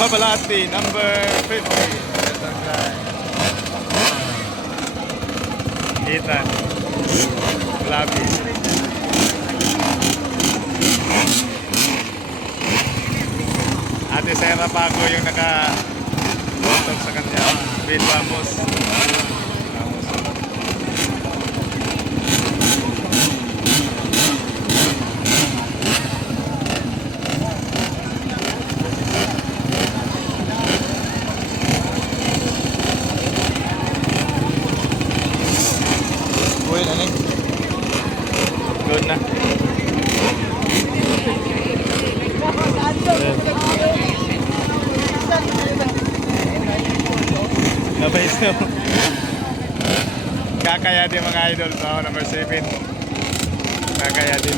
Babalati, number 50. Ethan. Labi. Ate Sarah Pago yung naka-motor sa kanya. Bill Vamos. Uy, naning. Good na. Nabais na. Kakaya din mga idol. So, number 7. Kakaya din.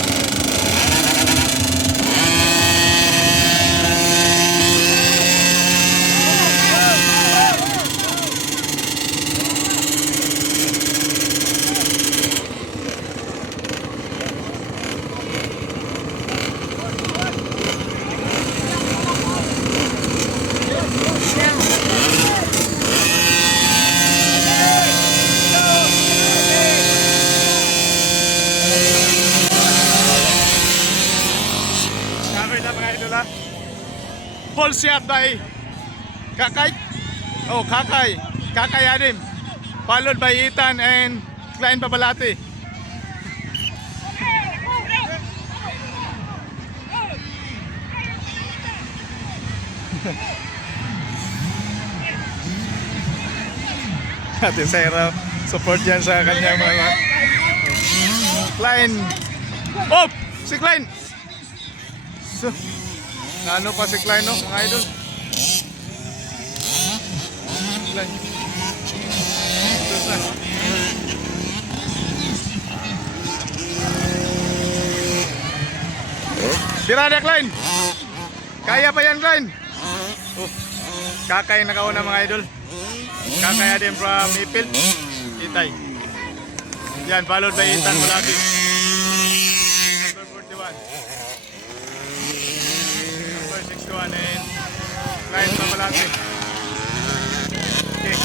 Full shot by Kakay. Oh, Kakay. Kakay Adim. Followed by Ethan and Klein Babalati. Ate Sarah, support yan sa kanyang mga Klein. Oh! Si Klein! So, ano pa si Klein, no? Mga idol. Klein. Birada Klein. Kaya pa yan Klein. Oh, Kakay nakauna mga idol. Kakay din from Ipil. Itay. Yan, followed by Ethan Malaki. Number 41. Number 61 and Klein Malaki. Okay.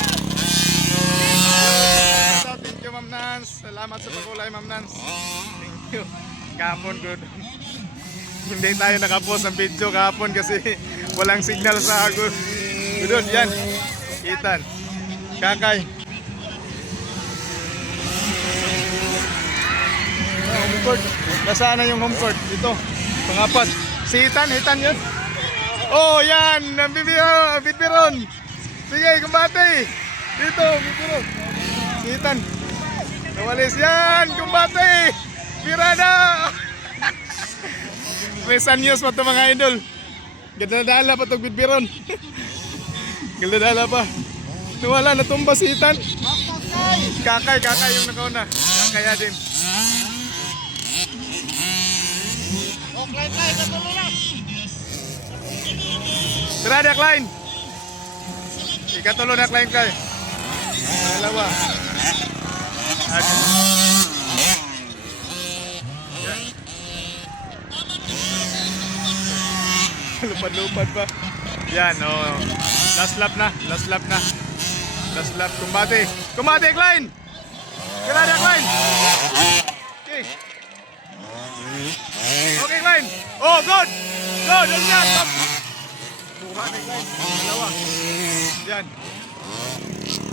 Thank you Ma'am Nance. Salamat sa pagkulay Ma'am Nance. Thank you. Kahapon good. Hindi tayo nakapost ng video kahapon kasi walang signal sa agos. Good yan. Ethan. Kakay. Home court. Nasaan na yung home court? Dito. Pangapat. Si Ethan. Ethan yun. Oh yan. Bitbiron. Sige, kumbate. Dito. Bitbiron. Si Ethan. Nawalis yan. Kumbate. Pirada. May sanyos pa ito mga idol. Ganda-dala pa itong bitbiron. Ganda-dala pa. Nawala, natumba si Ethan. Kakay yung nakauna. Kakaya din. Oh, Klein, katulo na. Tirada, Klein. Ikatulo na, Klein, Klein. Dalawa. Lupad-lupad pa. Yan, oh. Last lap na. Last lap. Kumbate. Kumbate, Klein. Tirada, Klein. Okay. Okay, Klein. Oh, good. Good. Yan. Kumbate, Klein. Dalawa. Yan.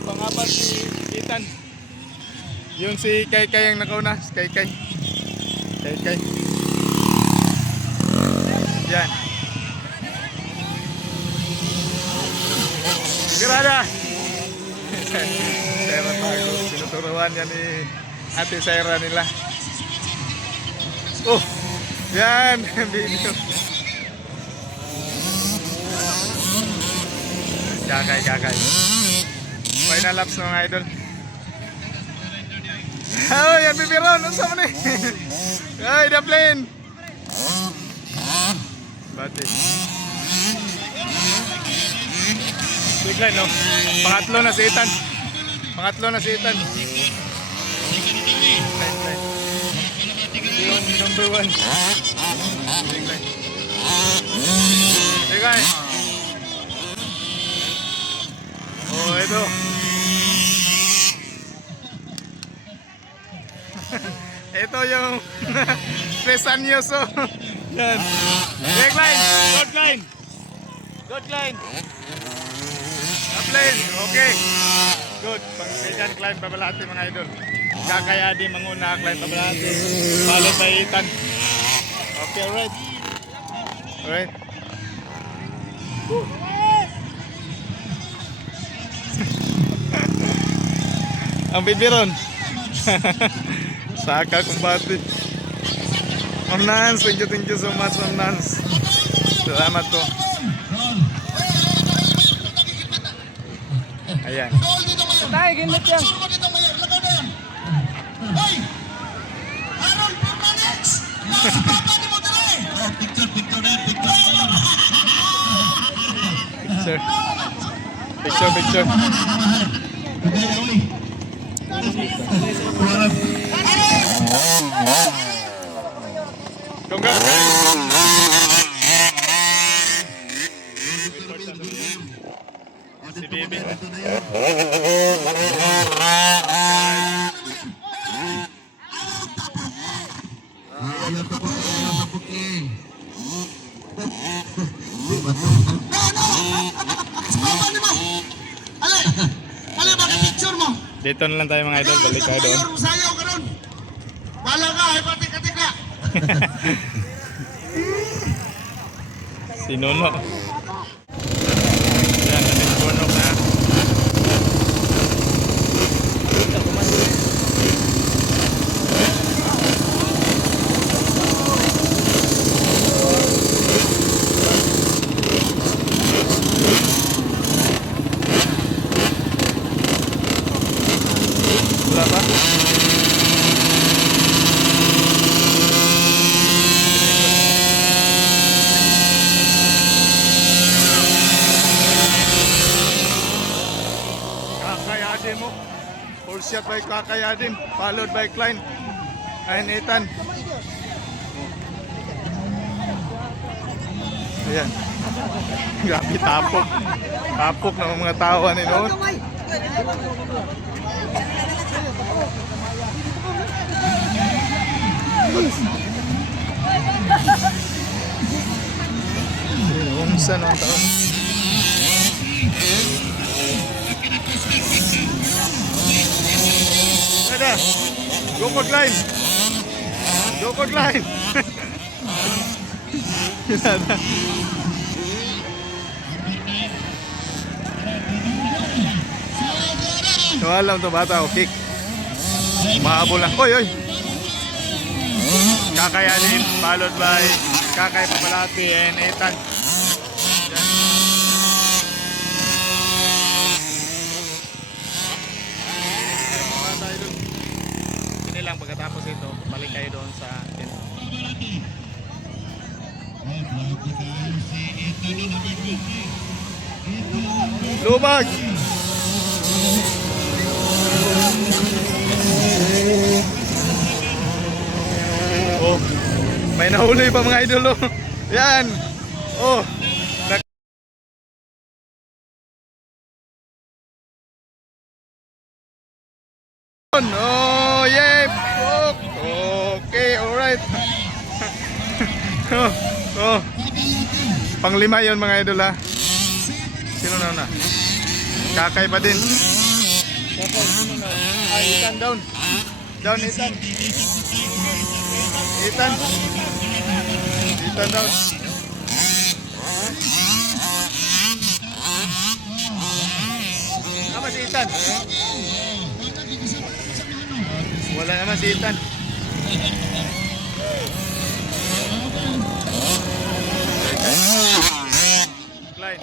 Pangapat si Ethan. Yun si Kay ang nakauna. Kay. Yan. Tirada. Sarah Pago. Sinuturuan yan ni Ate Sarah nila. Oh, yan. Video. Kakay. Final laps ng mga idol. Oh, yan bibiron. Ano sa mani? Ay, Dublin. Bati. Bigla, no? Pangatlo na si Ethan. Yung number 1. Bigla. Oh, ito. Ito yung Pesanyoso. Yan. Leg line. Good line. Good line. Up line. Okay. Good. Pang second climb pabalati mga idol. Kakaya din manguna climb pabalati. Followed by Ethan. Okay, alright. Alright. Ang bibiron. Saka kumbati. Ma'am Nance, thank you so much, Ma'am Nance. Salamat po. Ayan. Tayo, ginit yan. Picture. Picture. Congrats. Si Bibi. Dito na lang tayo mga idol, balik tayo doon. Wala ka, hepatik-atik na. Si Nuno. Yan, nabinpunok na. Wala ba? Kakayadin mo. Full shot by Kakayadin. Followed by Klein. Ayun, Ethan. Ayan. Grabe, tapok. Tapok ng mga tawa ni noon. Unsa no taon? Ada. Go for line. Go for line. Ada. Alam to bata o kick. Mahabol na. Oy. Kakayanin, followed by Kakay Papalati and Ethan. Sini lang pagkatapos ito, balik kayo doon sa atin. Lubag! Oh, may nahuli pa mga idol. Oh. Yan. Oh. Oh, yeah. Okay, alright. Oh. Panglima 'yon mga idol ha. Sino na? Kakay pa din. Kakay sino na? Ay, Ethan down. Down Ethan. Ethan down. Apa si Ethan? Wala naman si Ethan. Klein.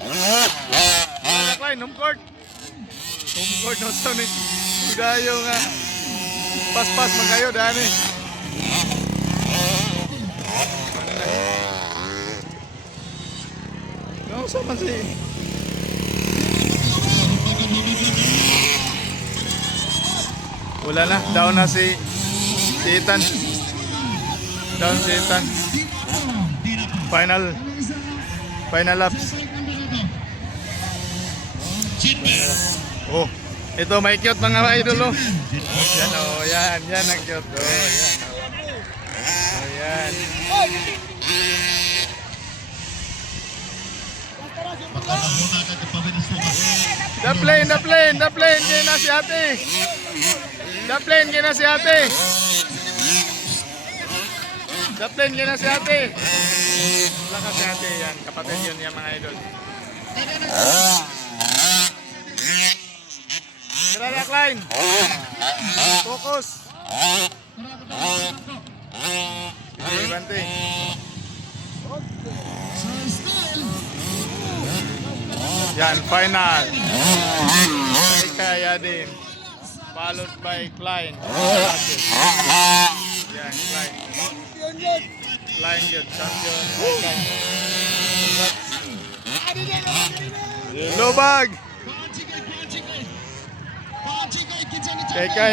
Klein, home court. Home court na sa ni. Udayo nga. Pas-pas man kayo dani. No, sama si. Wala na, down na si Ethan. Down si Ethan. Final laps. Oh, ito may cute mga idol oh. Yan oh, yan ang cute oh. Yan oh. Oh, yan. The plane, kaya na si ate. The plane, kaya na si ate. The plane, kaya na si ate. Wala ka si ate, yan. Kapatid yun yan mga idol. Tara, Klein. Focus. Sige, bante. Yan, final. Kaya din. Followed by Klein. Yan, Klein. Klein yun, champion. Lubag. Teka,